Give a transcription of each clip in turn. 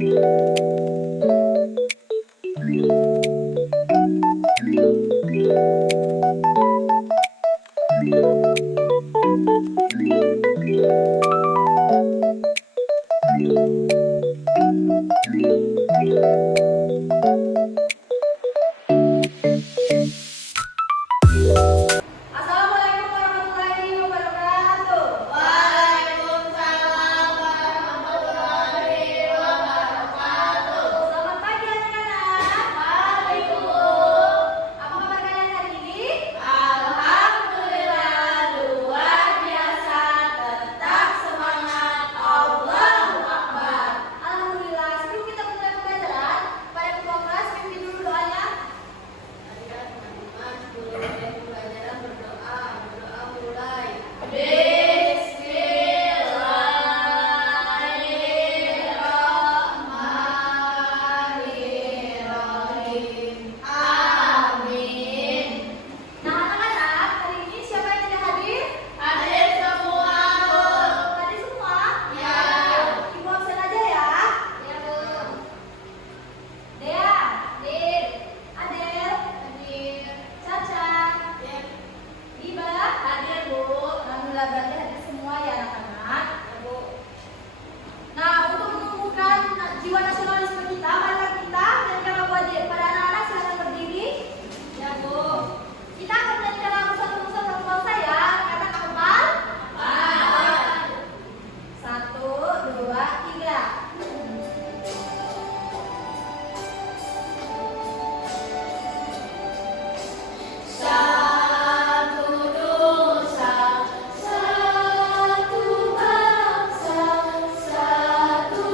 Assalamualaikum warahmatullahi wabarakatuh. Waalaikumsalam warahmatullahi wabarakatuh. Selamat pagi anak-anak. Pagi, Bu. Apa kabar kalian hari ini? Alhamdulillah luar biasa, tetap semangat. Allahu Akbar. Alhamdulillah. Sebelum kita mulai pembelajaran, pada ketua kelas pimpin dulu doanya. Mari teman-teman, sebelum pembelajaran berdoa mulai. Bismillahirrahmanirrahim. Amin. Nah, anak-anak, hari ini siapa yang tidak hadir? Hadir semua, Bu. Hadir semua? Ya. Ibu absen aja ya. Ya, Bu. Dea, Hadir. Adel, Hadir. Caca, Hadir. Iba. Hadir, Bu. Alhamdulillah berarti hadir semua ya anak-anak. Ya, Bu. Nah, untuk menumbuhkan jiwa nasionalisme kita, marilah kita dan kalau buat para anak-anak silakan berdiri. Ya, Bu. Kita akan menyanyikan lagu satu nusa satu bangsa ya. Kata hafal. Hafal. 1, 2, 3. Satu nusa, satu bangsa, satu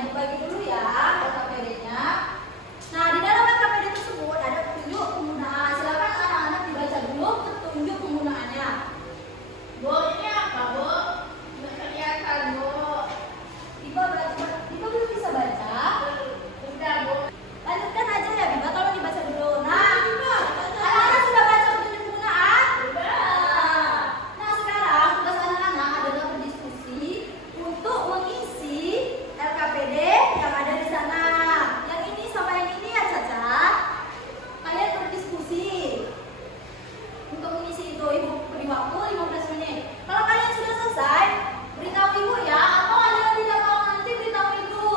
Ibu bagi dulu ya LKPD-nya. Nah, di dalam LKPD tersebut ada petunjuk penggunaan. Silakan anak-anak dibaca dulu petunjuk penggunaannya. Bu, ini apa, Bu? Nggak kelihatan, Bu. Ibu belum bisa baca. Udah, Bu. Lanjutkan aja ya, Biba. Tolong dibaca dulu. Nah, anak-anak sudah baca petunjuk penggunaan? Udah. Nah, sekarang tugas anak-anak adalah berdiskusi untuk mengisi LKPD yang ada di sana. Yang ini sama yang ini ya, Caca. Kalian berdiskusi untuk mengisi itu. Ibu beri waktu 15 menit. Kalau kalian sudah selesai, beritahu Ibu ya. Atau ada yang tidak tahu nanti beritahu Ibu.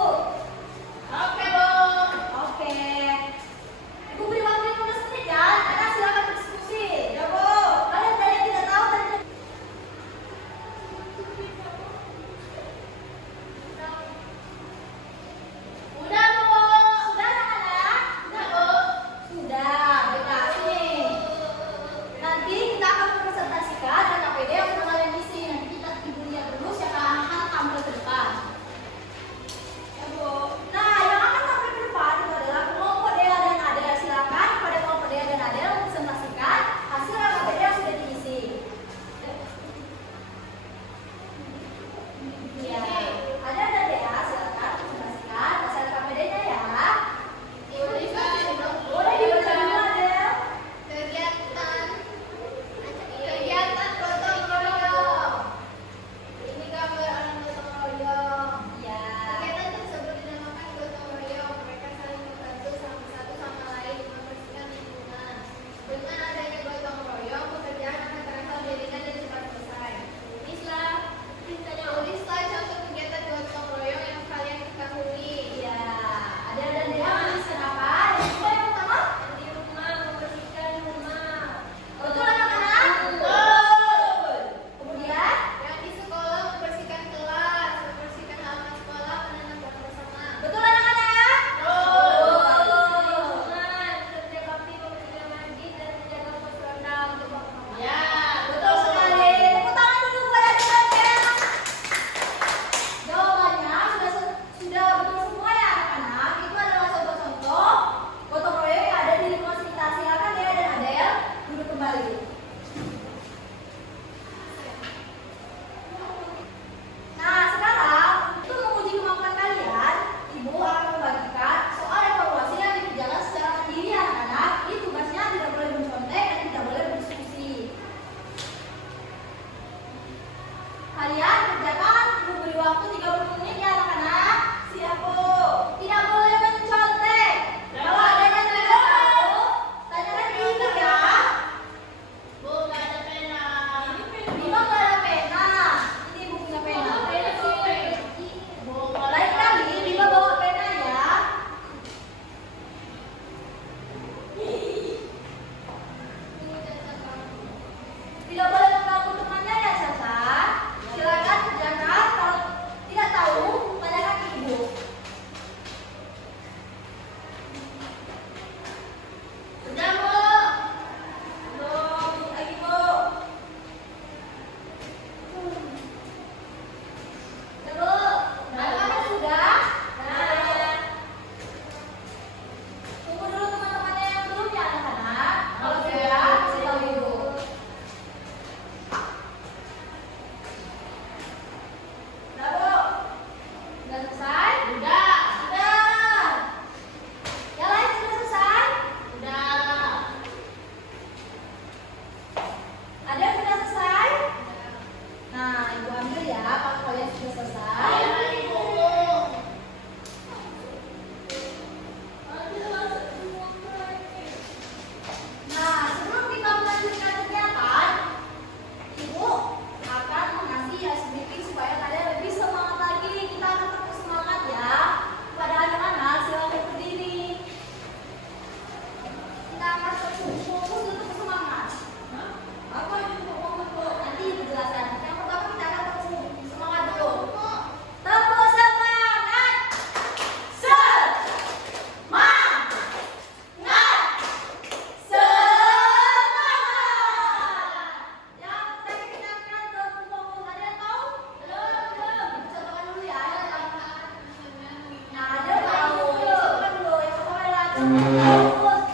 Fokus.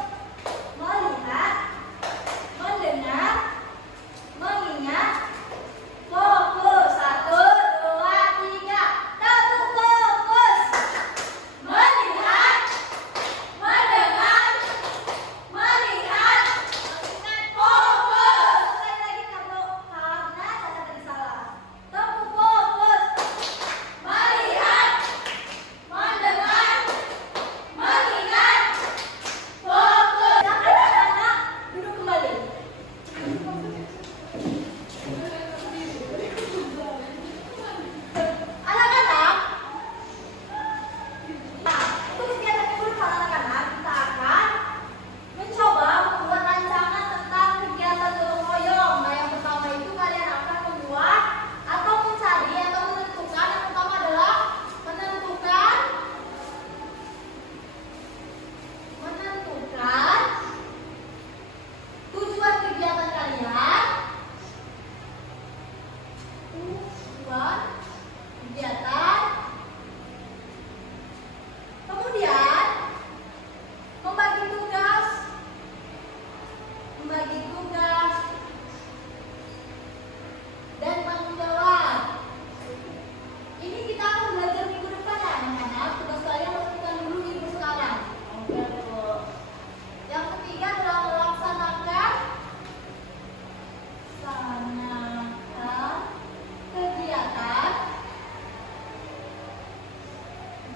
Melihat, mendengar, mengingat. Fokus. 1, 2, 3. Tepuk fokus. Melihat, mendengar, melihat, fokus. Sekali lagi tepuk karena Caca tadi salah. Tepuk fokus. Melihat, mendengar, mengingat, fokus. Silakan anak-anak duduk kembali. Anak-anak, nah, untuk kegiatan minggu depan anak-anak, kita akan mencoba membuat rancangan tentang kegiatan gotong royong. Nah, yang pertama itu kalian akan membuat atau mencari atau menentukan. Yang pertama adalah menentukan tujuan kegiatan kalian. Tujuan kegiatan. Kemudian membagi tugas, dan tanggung jawab. Ini kita akan belajar minggu depan ya anak-anak. Tugas kalian lakukan dulu minggu sekarang. Oke, Bu. Yang ketiga adalah melaksanakan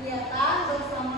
kegiatan bersama